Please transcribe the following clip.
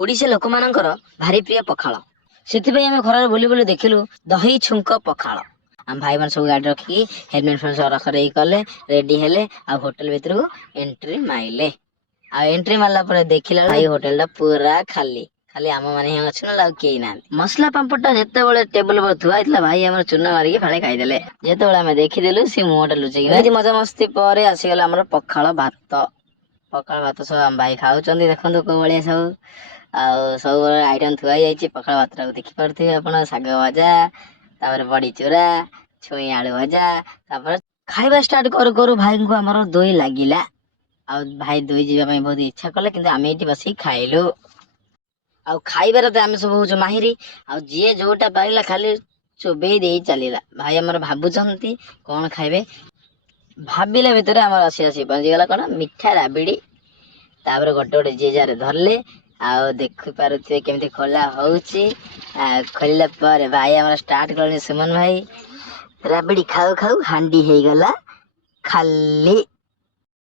ओडिशा लोक मानकर भारी प्रिय पखाल से आम घर बुली बुली देखिलु दही छुंक पखाल। आम भाई मैंने सब गाड़ी रखिकी हेलमेट रखरे कले रेडी हेले आ होटल भितर को एंट्री माइले। आ एंट्री मारला पर देखिला भाई होटल पूरा खाली खाली आम माने अच्छे ना कई ना। मसला पांपड़टा जिते टेबल पर थुआ भाई आम चूना मारिकी फाड़े खाईदे। जिते आम देखीदेलु सी मुहटा लुचेक मजा मस्ती पर आसीगला आम पखाल भात। पखाल भात सब आम भाई खाऊँ देखो कौ भाया सब सब आइटम थुआ पखाल भात देखी पारे आप शाग भजा तापर बड़ी चूरा छुई आलू भजा तापर खाइबा स्टार्ट करू करू भाई को आमर दोई लागिला। आ भाई दोई जावाई बहुत इच्छा कले किंतु आम ये बस खाइलु। आ खाइबार तो आम सब हूँ माहिरी जी जोटा पारा खाली चोबे दे चलला। भाई आमर भावुंट कौन खाइबे भाविला भितर आम आसी आसी पहुँचीगला कौन मिठा राबिड़ी। तापर गोटे गोटे जी जार धरले आ देखि पारे केमती खोला होउची। खोलिला पर भाई आमर स्टार्ट कले सुमन भाई राबिड़ी खाऊ खाऊ हांडी हो गला खाली।